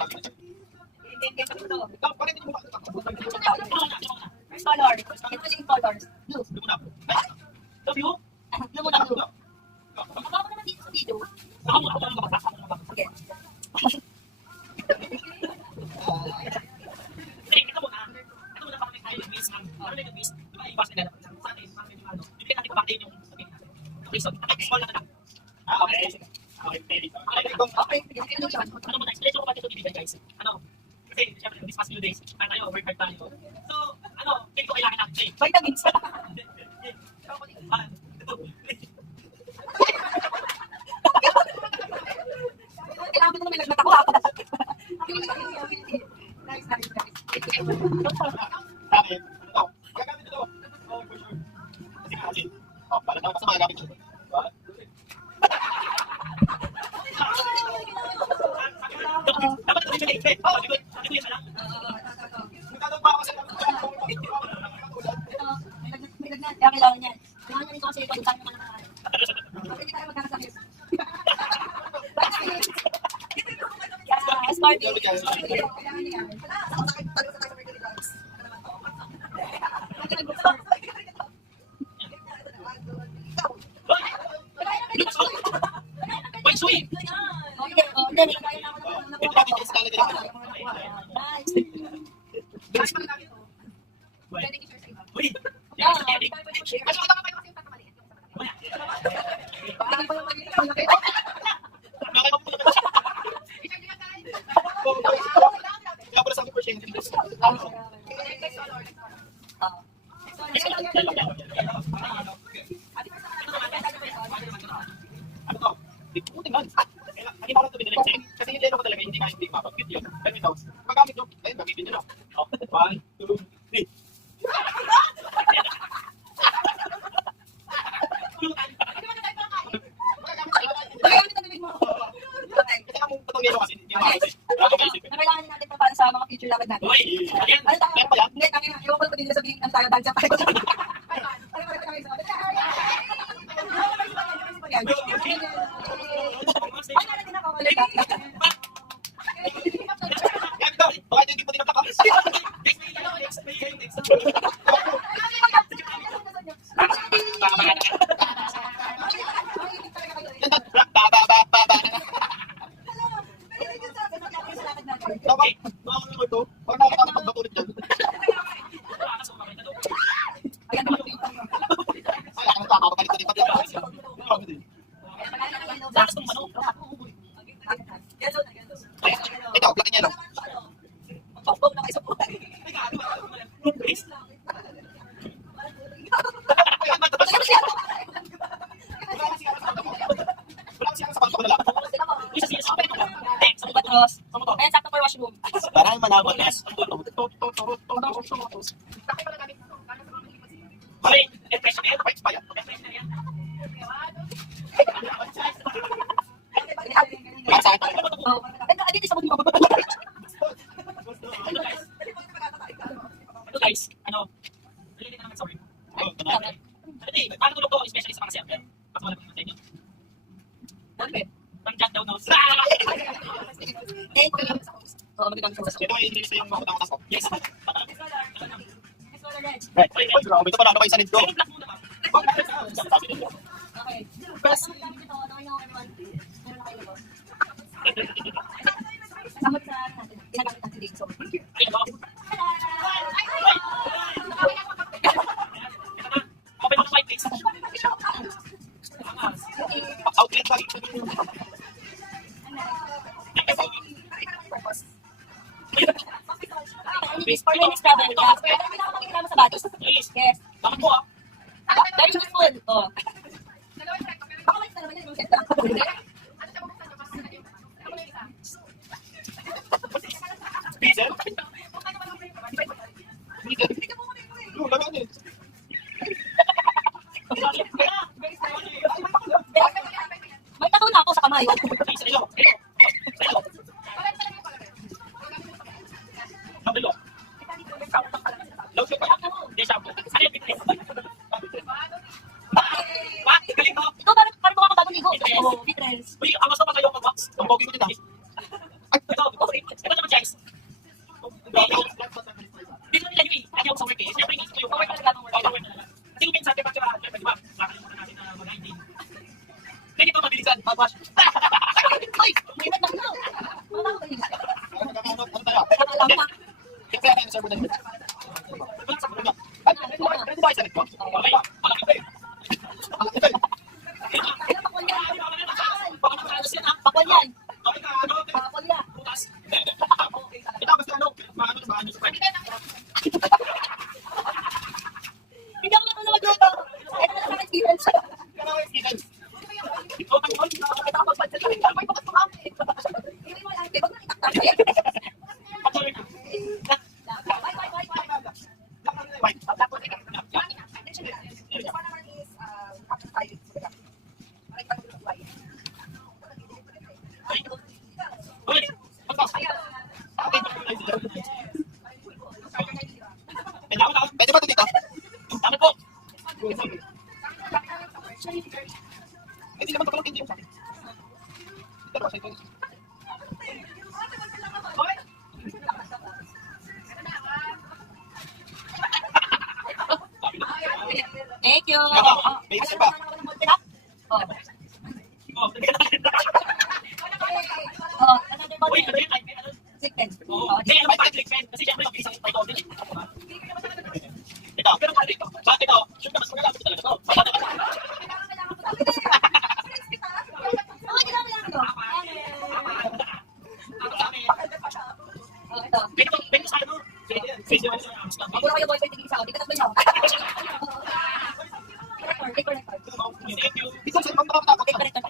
First color. Ito yung colors. Blue. Blue muna, blue. Ako naman dito sa video. Okay. Vitamins. Kailangan ko na may lagnat ako. Nice. Kaya kailangan yan. Kailangan nyo rin kasi ito. Saan naman naman. Hindi tayo magkakasakit. Yes, Barbie. Kailangan niya yan. Kasi yung leno ko talaga hindi nga hindi mapag-fit yun. Pero ito, magamit nyo, ayun, gamitin nyo lang. 1, 2, 3. Kailangan natin pa para sa mga future lakad natin. Ano tayo? Hindi, ewan ko din sabihin ng tayo dahil sa pahay. Ito, platin niya lang. Ayan, sakto for washroom. Parang manabot na. Dito sa bundok. Ito guys, nalilin naman sorry. Ang tulog ko, especially sa mga server. Pag wala pang inyo. Okay. Pang Jack daw knows. Thank you. Oh, magandang sa Ito ay inilista yung mga utang ko. Yes. Right. Ito pala, ano kayo sa nito? Pero black muna ba? Okay. Best. Samot sa natin. Ginagamit natin dito. Ay, wow. Open mo 5 days. Outlet pa. For minutes travel. Pero hindi na ako makikita mo sa batos. Yes. Bakit mo ah? Very useful. Oh. Baka malis na naman yun yung set lang. Diesel? Lagan eh. May tato na ako sa kamay. Sa ilo. Mabilo. Low siya pa. Hindi siya po. Ano yung fitness? Patuloy na. Uy, pagkas. Pwede ba ito dito? Tama po. Hindi naman ito hindi yung sa akin. Dito ba sa ito? Thank you. May isa pa. Oh. Oh, Oh, another one. uy, ano yun? Ay, ano? Six-ten. Oo. Oh, Hindi, alam mo bakit friend? Kasi siyempre, yung isang ito din. Ito, pero bakit ito? Bakit ito? Sure na, mas magagamit ko talaga ito. Pwede sa ano? Pwede mo sa Amsterdam. Mabura kayo boyfriend, tigil isa ako. Di ka tatlo niya ako. Take connector. Thank you. Dito sa mga nakakapag Take connector.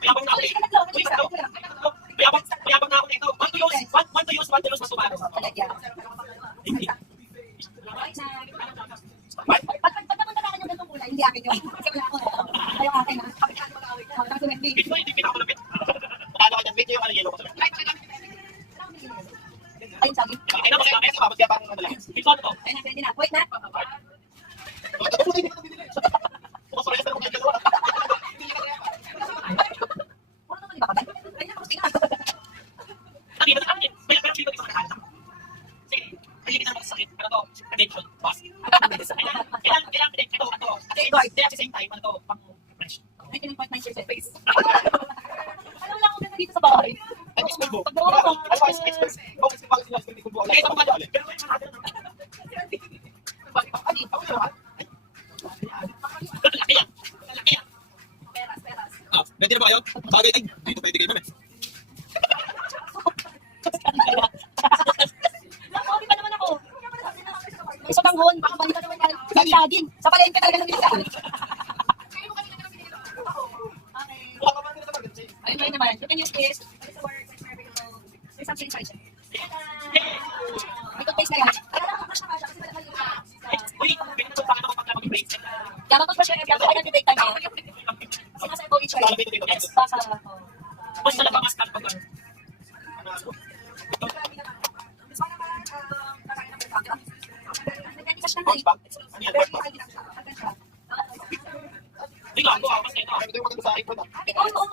Mayabang na ako eh. Uy, ito. Mayabang na ako nito. One to use, mas tumaro. Talagya. Hindi. Pag napunta na akin yung ganitong kulay, hindi akin yun. Kasi wala ako. Ayaw akin ha. Tapos hindi. Hindi pinakulapit. Paano ka dyan? Medyo yung ano yellow ko sa Ayun sabi. Ito, mas gamit. Magyabang ano lang. Ito, ano to? Ayun na, pwede na. Wait na. Bukas parehas na naman yung dalawa. Puro naman iba ka ba? Ayun na, tingnan. Sabi, pero dito dito makakain. Sige, hindi na naman sakit. Ano to? Addiction. Boss. Kailangan, ito, ano to? Kasi at the same time, ano to? Pang fresh. 99.9% face. Alam lang ako na dito sa bahay. Ay, miss mo. Pag nawa ko. Ay, wise, expert. Okay, si Pagkas Silas, hindi ko buo. Kaya ito mga dali. Pero Ako naman. laki yan. Laki yan. Peras. Ah, pwede na ba yun? Bagay, ay, dito pwede kayo naman. Nakobi pa naman ako. May sabanghon. Balik pa naman yan. Saging. Sa palengke talaga nabili ka. Wala ka man nila sa Pagkas. Ayun naman. You can use this. There's something inside. May toothpaste na yan. Uy, pwede na ito paano ko pagka mag-break. Kaya mag-toothbrush kayo. Kaya kaya nag-break time ako. Sinasay ko each way. Yes. Baka. Mas talaga mas kalpag ano. Hindi nga, ako mas ito. Ito yung maganda sa akin po na. Oo.